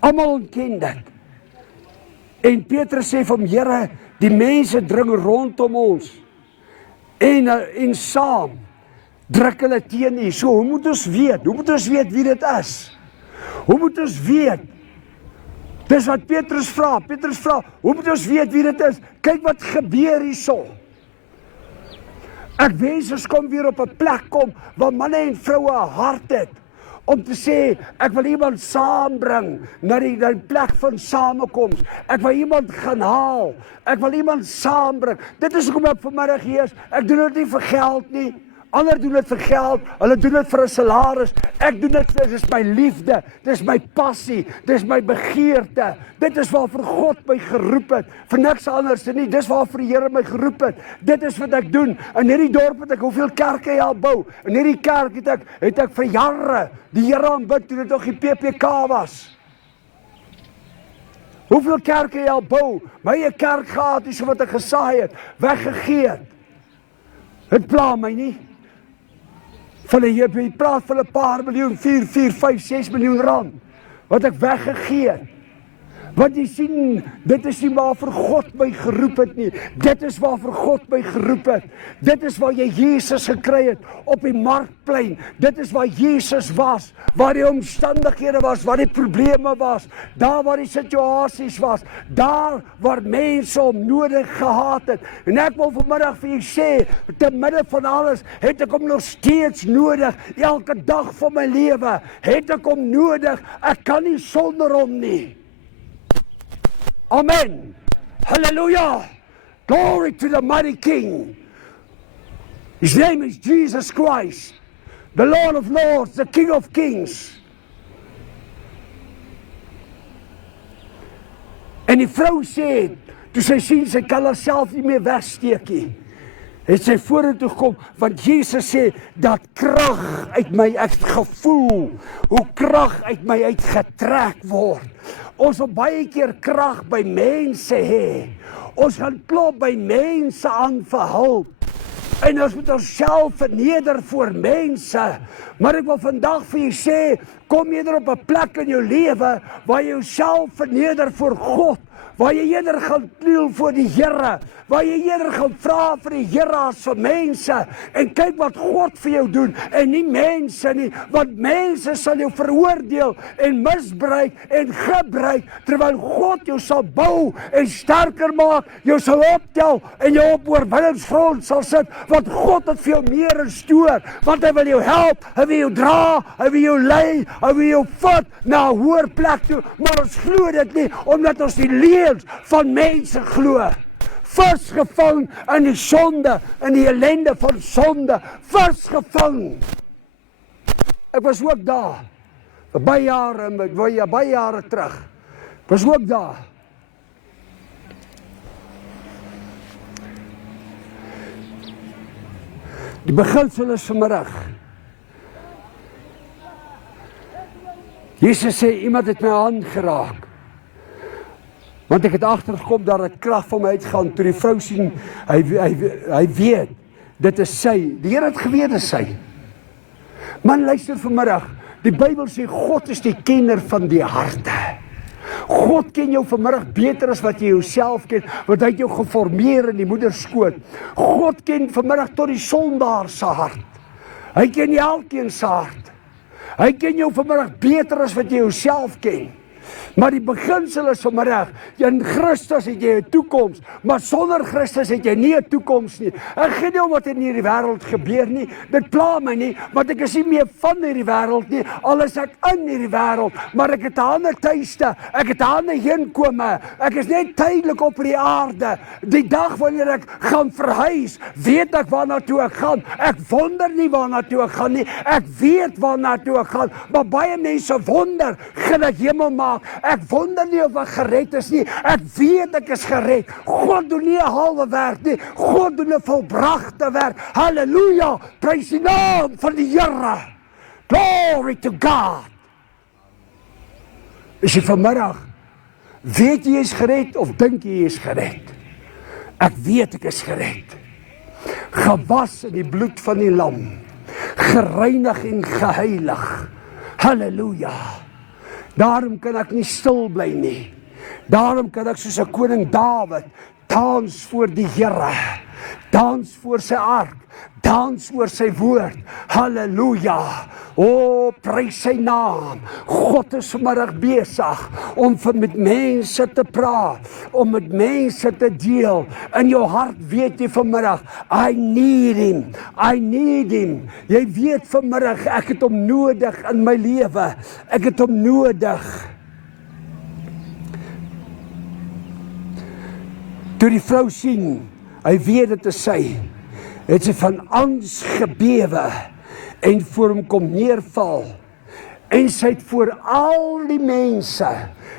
almal ontken dit. En Petrus sê vir hom, Here, die mense dring rondom ons, en saam druk hulle teen U. So, hoe moet ons weet? Hoe moet ons weet wie dit is? Hoe moet ons weet? Dis wat Petrus vra. Petrus vra, hoe moet ons weet wie dit is? Kyk wat gebeur hierso. Ek wens ons kom weer op 'n plek kom waar manne en vroue 'n hart het om te sê, ek wil iemand saambring na die plek van samekoms. Ek wil iemand gaan haal. Ek wil iemand saambring. Dit is hoekom ek vanmiddag hier is. Ek doen dit nie vir geld nie. Ander doen dit vir geld. Hulle doen dit vir 'n salaris. Ek doen dit, dit is my liefde. Dit is my passie. Dit is my begeerte. Dit is waarvoor God my geroep het. Vir niks anders nie. Dis waarvoor die Here my geroep het. Dit is wat ek doen. In hierdie dorp het ek hoeveel kerke al bou. In hierdie kerk het ek vir jare die Here aanbid toe dit nog die PPK was. Hoeveel kerke jy al bou? My eie kerk gehad, is wat ek gesaai het, weggegee het. Het pla my nie. Jy praat van 'n paar miljoen, 4, 5, 6 miljoen rand, wat ek weggegee het. Want jy sien, dit is nie waarvoor God my geroep het nie. Dit is waarvoor God my geroep het. Dit is waar jy Jesus gekry het, op die markplein. Dit is waar Jesus was, waar die omstandighede was, waar die probleme was, daar waar die situasies was, daar waar mense hom nodig gehad het. En ek wil vanmiddag vir jy sê, te midde van alles, het ek hom nog steeds nodig. Elke dag van my lewe, het ek hom nodig. Ek kan nie sonder hom nie. Amen. Hallelujah. Glory to the mighty King. His name is Jesus Christ, the Lord of Lords, the King of Kings. En die vrou sê, toe sy sien sy kan haarself nie meer wegsteek nie, het sy vorentoe gekom, want Jesus sê, dat krag uit my uitgevoel, hoe krag uit my uitgetrek word. Ons wil baie keer krag by mense hê. Ons gaan klop by mense aan vir hulp. En ons moet onsself verneder voor mense. Maar ek wil vandag vir jy sê, kom eerder op 'n plek in jou lewe, waar jy jouself verneder voor God, waar jy eerder gaan kniel voor die Here, waar jy eerder gaan vra vir die Here as vir mense, en kyk wat God vir jou doen, en nie mense nie, want mense sal jou veroordeel, en misbruik, en gebruik, terwyl God jou sal bou, en sterker maak, jou sal optel, en jou op oorwinningsfront sal sit, want God het vir jou meer in stoor, want hy wil jou help, hy wil jou dra, hy wil jou lei, hy wil jou vat na 'n hoër plek toe, maar ons glo dit nie, omdat ons die leuns van mense glo. Vasgevang in die sonde, in die ellende van sonde, vasgevang. Ek was ook daar, baie jare terug, ek was ook daar. Die beginsel is vanmiddag. Jesus sê, iemand het my hand geraak. Want ek het agtergekom dat dit krag van my uitgaan, toe die vrou sien, hy weet, dit is sy, die Here het geweet, dit is sy. Man, luister vanmiddag, die Bybel sê, God is die kenner van die harte. God ken jou vanmiddag beter as wat jy jouself ken, want hy het jou geformeer in die moederskoot. God ken vanmiddag tot die sondaar se hart. Hy ken elkeen se hart. Hy ken jou vanmiddag beter as wat jy jouself ken. Maar die beginsel is vanmiddag, in Christus het jy 'n toekoms, maar sonder Christus het jy nie 'n toekoms nie. Ek gee nie om wat in hierdie wêreld gebeur nie, dit pla my nie, want ek is nie meer van hierdie wêreld nie, al is ek in hierdie wêreld, maar ek het 'n ander tuiste, ek het 'n ander heenkome, ek is net tydelik op die aarde. Die dag wanneer ek gaan verhuis, weet ek waarna toe ek gaan. Ek wonder nie waarna toe ek gaan nie, ek weet waarna toe ek gaan, maar baie mense wonder, gaan ek hemel maak? Ek wonder nie of ek gered is nie, ek weet ek is gered. God doen nie 'n halwe werk nie, God doen 'n volbragte werk. Halleluja, prys die naam van die Here. Glory to God. Is jy vanmiddag, weet jy is gered of dink jy is gered? Ek weet ek is gered. Gewas in die bloed van die lam, gereinig en geheilig. Halleluja. Daarom kan ek nie stil bly nie. Daarom kan ek soos 'n koning Dawid dans voor die Here, dans voor sy ark, dans oor sy woord. Halleluja. O, prys sy naam. God is vanmiddag besig om met mense te praat, om met mense te deel. In jou hart weet jy vanmiddag, I need him, I need him. Jy weet vanmiddag, ek het hom nodig in my lewe. Ek het hom nodig. Toe die vrou sien, hy weet dit is sy, het sy van angs gebewe en voor hom kom neerval. En sy het voor al die mense,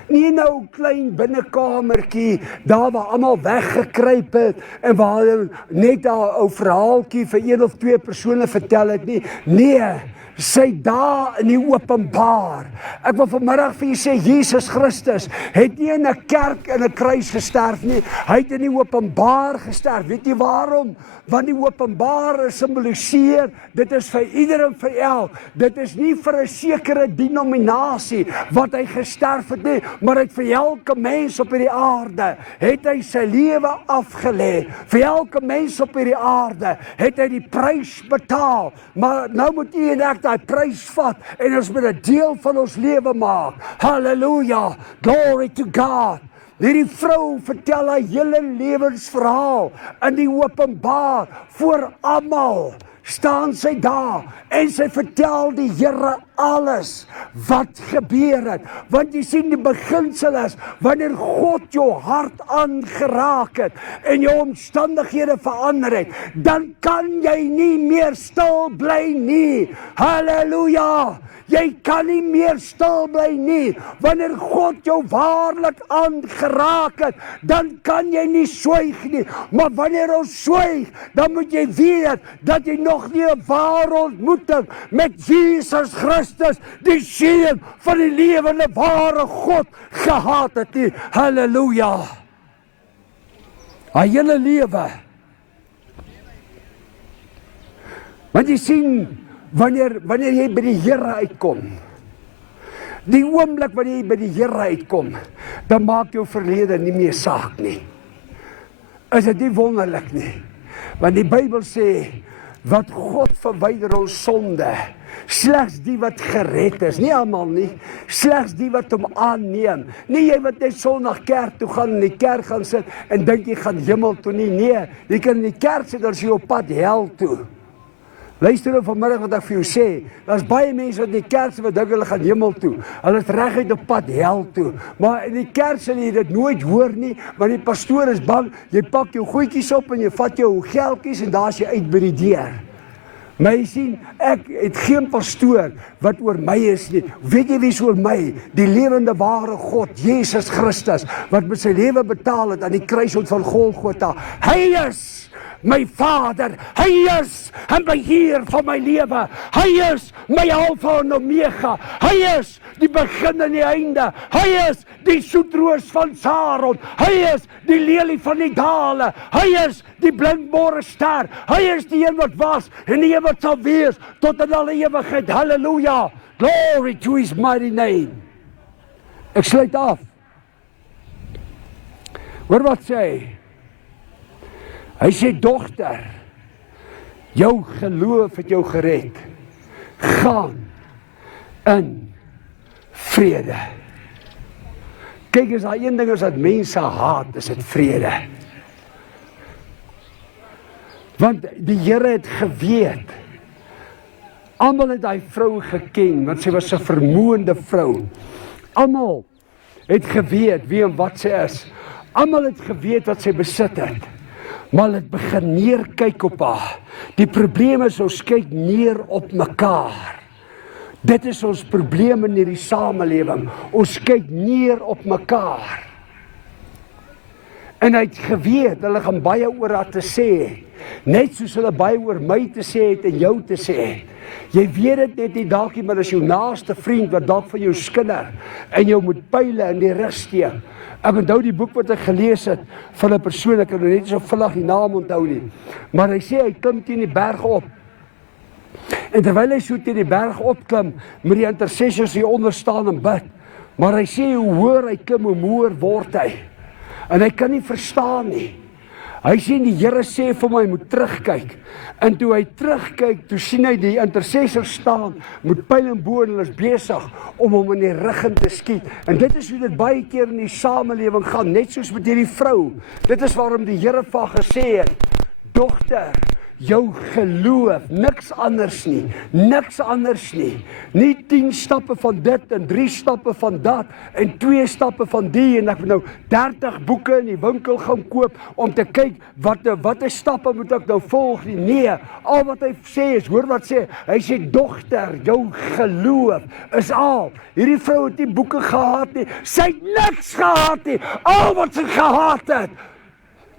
nie nou 'n klein binnekamertjie, daar waar almal weggekruip het, en waar net daar 'n ou verhaaltjie vir 1 of 2 persone vertel het nie. Nee, sy daar in die openbaar. Ek wil vanmiddag vir julle sê, Jesus Christus het nie in 'n kerk in 'n kruis gesterf nie, hy het in die openbaar gesterf. Weet jy waarom? Want die openbaar simboliseer, dit is vir ieder en vir elk. Dit is nie vir 'n sekere denominasie wat hy gesterf het nie, maar het vir elke mens op hierdie aarde het hy sy lewe afgelê. Vir elke mens op hierdie aarde het hy die prys betaal. Maar nou moet u en ek daai prys vat en ons moet 'n deel van ons lewe maak. Halleluja, glory to God. Hierdie vrou vertel haar hele lewensverhaal in die openbaar voor almal. Staan sy daar en sy vertel die Here alles wat gebeur het. Want jy sien, die beginsel is, wanneer God jou hart aangeraak het en jou omstandighede verander het, dan kan jy nie meer stil bly nie. Halleluja! Jy kan nie meer stil bly nie. Wanneer God jou waarlik aangeraak het, dan kan jy nie swyg nie. Maar wanneer ons swyg, dan moet jy weet dat jy nog nie 'n ware ontmoeting met Jesus Christus, die seun van die lewende ware God, gehad het nie. Halleluja! Haar hele lewe. Want jy sien, wanneer jy by die Here uitkom, die oomblik wanneer jy by die Here uitkom, dan maak jou verlede nie meer saak nie. Is dit nie wonderlik nie? Want die Bybel sê, wat God verwyder ons sonde, slegs die wat gered is, nie almal nie, slegs die wat hom aanneem. Nie jy wat net Sondag kerk toe gaan en in die kerk gaan sit en dink jy gaan hemel toe nie. Nee, jy kan in die kerk sit as jy op pad hel toe. Luister nou vanmiddag wat ek vir jou sê, daar's baie mense wat in die kerk wat dink hulle gaan hemel toe. Hulle is reguit op pad hel toe. Maar in die kerk sal jy dit nooit hoor nie, want die pastoor is bang, jy pak jou goedjies op en jy vat jou geldjies en daar's jy uit by die deur. Maar jy sien, ek het geen pastoor wat oor my is nie. Weet jy wie is oor my? Die lewende ware God, Jesus Christus, wat met sy lewe betaal het aan die kruishout van Golgotha. Hy is my Vader, hy is en beheer van my lewe. Hy is my Alfa en Omega. Hy is die begin en die einde. Hy is die soetroos van Saron. Hy is die lelie van die dale. Hy is die blindmore ster. Hy is die een wat was en die een wat sal wees tot in alle ewigheid. Halleluja. Glory to his mighty name. Ek sluit af. Hoor wat sê hy? Hy sê, dogter, jou geloof het jou gered. Gaan in vrede. Kyk, as daar een ding is wat mense haat, is dit vrede. Want die Here het geweet, almal het daai vrou geken, want sy was 'n vermoënde vrou. Almal het geweet wie en wat sy is. Almal het geweet wat sy besit het. Maar het begin neerkyk op haar. Die probleem is, ons kyk neer op mekaar. Dit is ons probleem in hierdie samelewing. Ons kyk neer op mekaar. En hy het geweet, hulle gaan baie oor haar te sê. Net soos hulle baie oor my te sê het en jou te sê het. Jy weet dit net nie dalk nie, maar as jou naaste vriend wat dalk van jou skinder en jou moet pyle in die rug steek. Ek onthou die boek wat ek gelees het van 'n persoon, ek kan net so vinnig die naam onthou nie. Maar hy sê hy klim teen die berg op. En terwyl hy so teen die berg opklim, met die intercessors hier onder staan en bid. Maar hy sê hoe hoër hy klim, hoe moer word hy. En hy kan nie verstaan nie. Hy sê die Here sê vir my, hy moet terugkyk. En toe hy terugkyk, toe sien hy die intercessors staan met pyl en boog en hulle is besig om hom in die rug in te skiet. En dit is hoe dit baie keer in die samelewing gaan, net soos met hierdie vrou. Dit is waarom die Here van gesê het, dogter, jou geloof, niks anders nie, niks anders nie. Nie 10 stappe van dit en 3 stappe van dat en 2 stappe van die en ek moet nou 30 boeke in die winkel gaan koop om te kyk watter stappe moet ek nou volg nie. Nee, al wat hy sê is, hoor wat sê, hy sê dogter, jou geloof is al. Hierdie vrou het nie boeke gehad nie, sy het niks gehad nie, al wat sy gehad het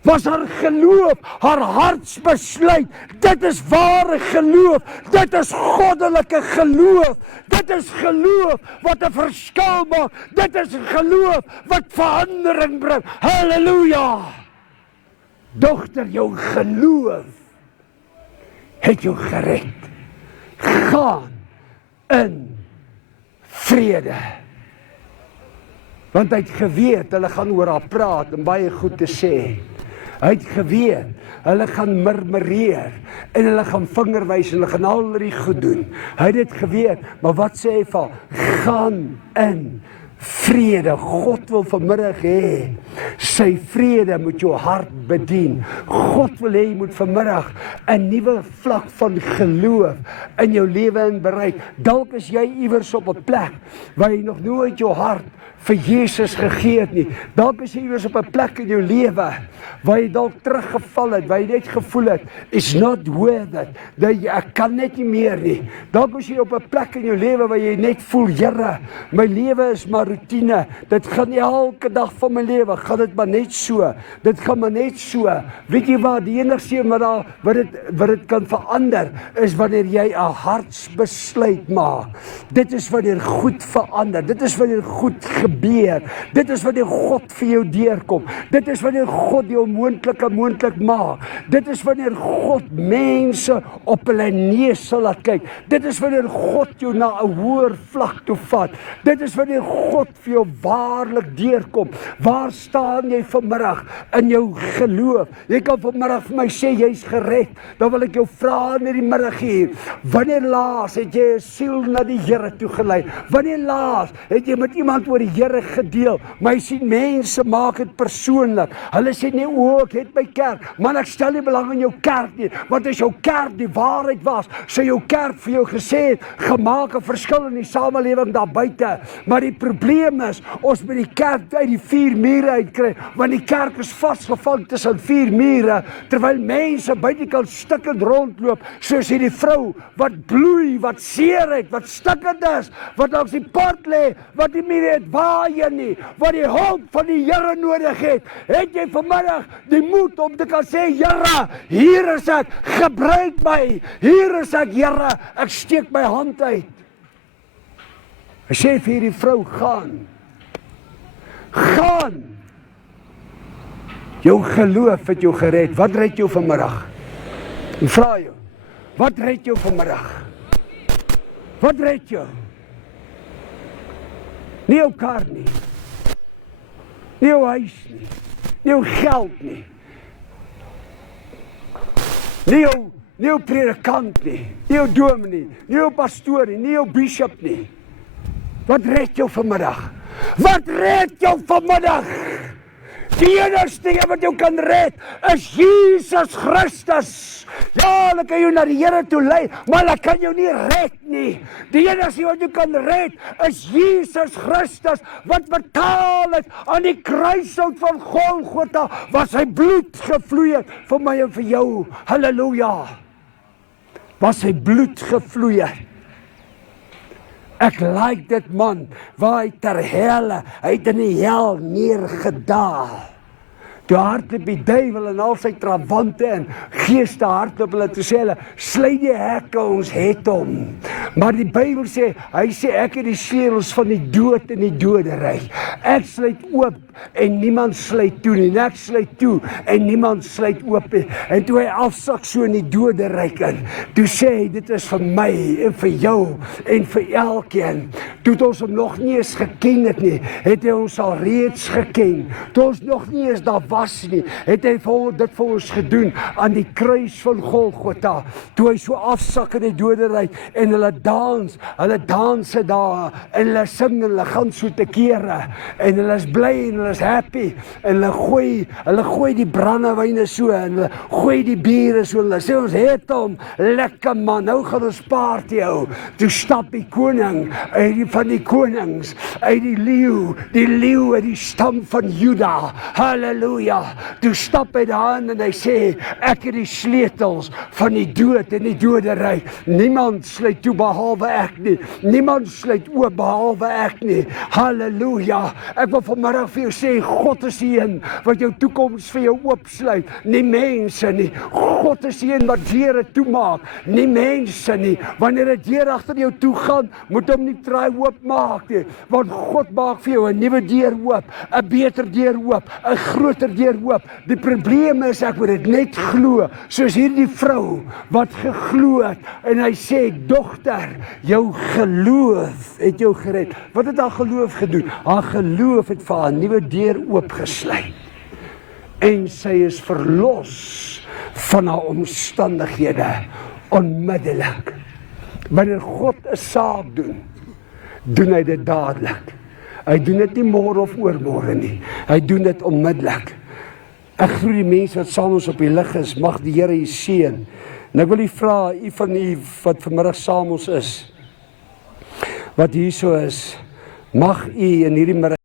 was haar geloof, haar hartsbesluit. Dit is ware geloof, dit is goddelike geloof, dit is geloof wat 'n verskil maak, dit is geloof wat verandering bring. Halleluja! Dogter, jou geloof het jou gered. Gaan in vrede. Want hy het geweet, hulle gaan oor haar praat en baie goed te sê. Hy het geweet, hulle gaan murmureer en hulle gaan vingerwys en hulle gaan al die goed doen. Hy het dit geweet, maar wat sê hy vir haar? Gaan in vrede. God wil vanmiddag hê, sy vrede moet jou hart bedien. God wil hê jy moet vanmiddag 'n nuwe vlak van geloof in jou lewe in bereik. Dalk is jy iewers op 'n plek waar jy nog nooit jou hart vir Jesus gegee het nie. Dalk is jy iewers op 'n plek in jou lewe waar jy dalk teruggeval het, waar jy net gevoel het, it's not worth it, dat ek kan net nie meer nie. Dalk is jy op 'n plek in jou lewe waar jy net voel, Here, my lewe is maar routine, dit gaan elke dag van my lewe, gaan dit maar net so, dit gaan maar net so. Weet jy wat, die enigste wat dit kan verander, is wanneer jy 'n hartsbesluit maak. Dit is wanneer goed verander, dit is wanneer goed gebeur, dit is wanneer God vir jou deurkom, dit is wanneer God jou moontlike moontlik maak, dit is wanneer God mense op hulle neus sal laat kyk, dit is wanneer God jou na 'n hoër vlak toe vat, dit is wanneer God vir jou waarlik deurkom. Waar staan jy vanmiddag in jou geloof? Jy kan vanmiddag vir my sê jy's gered, dan wil ek jou vra in die middag hier, wanneer laas het jy 'n siel na die Here toe gelei? Wanneer laas het jy met iemand oor die Here gedeel? Maar jy sien, mense maak dit persoonlik. Hulle sê nee, ek het my kerk, man, ek stel nie belang in jou kerk nie, want as jou kerk die waarheid was, sou jou kerk vir jou gesê het, gemaak 'n verskil in die samelewing daar buite. Maar die probleem is, ons moet die kerk uit die 4 mure uitkry, want die kerk is vasgevang tussen 4 mure, terwyl mense buitekant stikkend rondloop, soos hierdie vrou, wat bloei, wat seer het, wat stikkend is, wat langs die pad lê, wat nie meer weet waarheen nie, wat die hulp van die Here nodig het. Het jy vanmiddag die moed om te kan sê, Here, hier is ek, gebruik my, hier is ek, Here, ek steek my hand uit. Hy sê vir hierdie vrou, gaan, jou geloof het jou gered. Wat red jou vanmiddag? Ek vra jou, wat red jou vanmiddag? Wat red jou? Nie jou kar nie, nie jou huis nie, nie jou geld nie, nie jou predikant nie, nie jou dominee, nie jou pastoor nie, nie jou bishop nie. Wat red jou vanmiddag? Wat red jou vanmiddag? Die enigste wat jou kan red is Jesus Christus. Ja, hulle kan jou na die Here toe lei, maar hulle kan jou nie red nie. Die enigste wat jou kan red is Jesus Christus, wat betaal het aan die kruishout van Golgotha, waar sy bloed gevloei het vir my en vir jou. Halleluja. Waar sy bloed gevloei het. Ek like dit, man, waar hy ter helle, hy het in die hel neergedaal. Toe hardloop die duiwel en al sy trawante en geeste hardloop hulle te sê hulle, sluit die hekke, ons het hom. Maar die Bybel sê, hy sê ek het die sleutels van die dood en die doderyk. Ek sluit oop en niemand sluit toe nie. Ek sluit toe en niemand sluit oop nie. En toe hy afsak so in die doderyk in, toe sê hy, dit is vir my en vir jou en vir elkeen. Toe het ons hom nog nie eens geken het nie, het hy ons al reeds geken. Toe ons nog nie eens daar was nie, het hy dit vir ons gedoen aan die kruis van Golgotha. Toe hy so afsak in die doderyk en hulle dans daar en hulle sing en hulle gaan so te kere en hulle is bly en hulle is happy en hulle gooi die brandewyne so en hulle gooi die biere so en hulle sê ons het hom, lekker man, nou gaan ons party hou. Toe stap die koning van die konings uit die leeu uit die stam van Juda. Halleluja. Toe stap hy daar en hy sê, ek het die sleutels van die dood en die doderyk. Niemand sluit toe behalwe ek nie. Niemand sluit oop behalwe ek nie. Halleluja. Ek wil vanmiddag vir jou sê, God is die een wat jou toekoms vir jou oopsluit, nie mense nie. God is die een wat deure toemaak, nie mense nie. Wanneer 'n deur agter jou toe gaan, moet hom nie try oopmaak nie, want God maak vir jou 'n nuwe deur oop, 'n beter deur oop, 'n groter deur oop. Die probleem is, ek moet dit net glo, soos hierdie vrou wat geglo het, en hy sê, dogter, jou geloof het jou gered. Wat het haar geloof gedoen? Haar geloof het vir haar 'n nuwe deur oopgesluit. En sy is verlos van haar omstandighede onmiddellik. Wanneer God 'n saak doen hy dit dadelik. Hy doen dit nie môre of oormôre nie. Hy doen dit onmiddellik. Ek glo die mense wat saam ons op die lig is, mag die Here u seën. En ek wil u vra, u van u wat vanmiddag saam ons is, wat hierso is, mag u in hierdie middag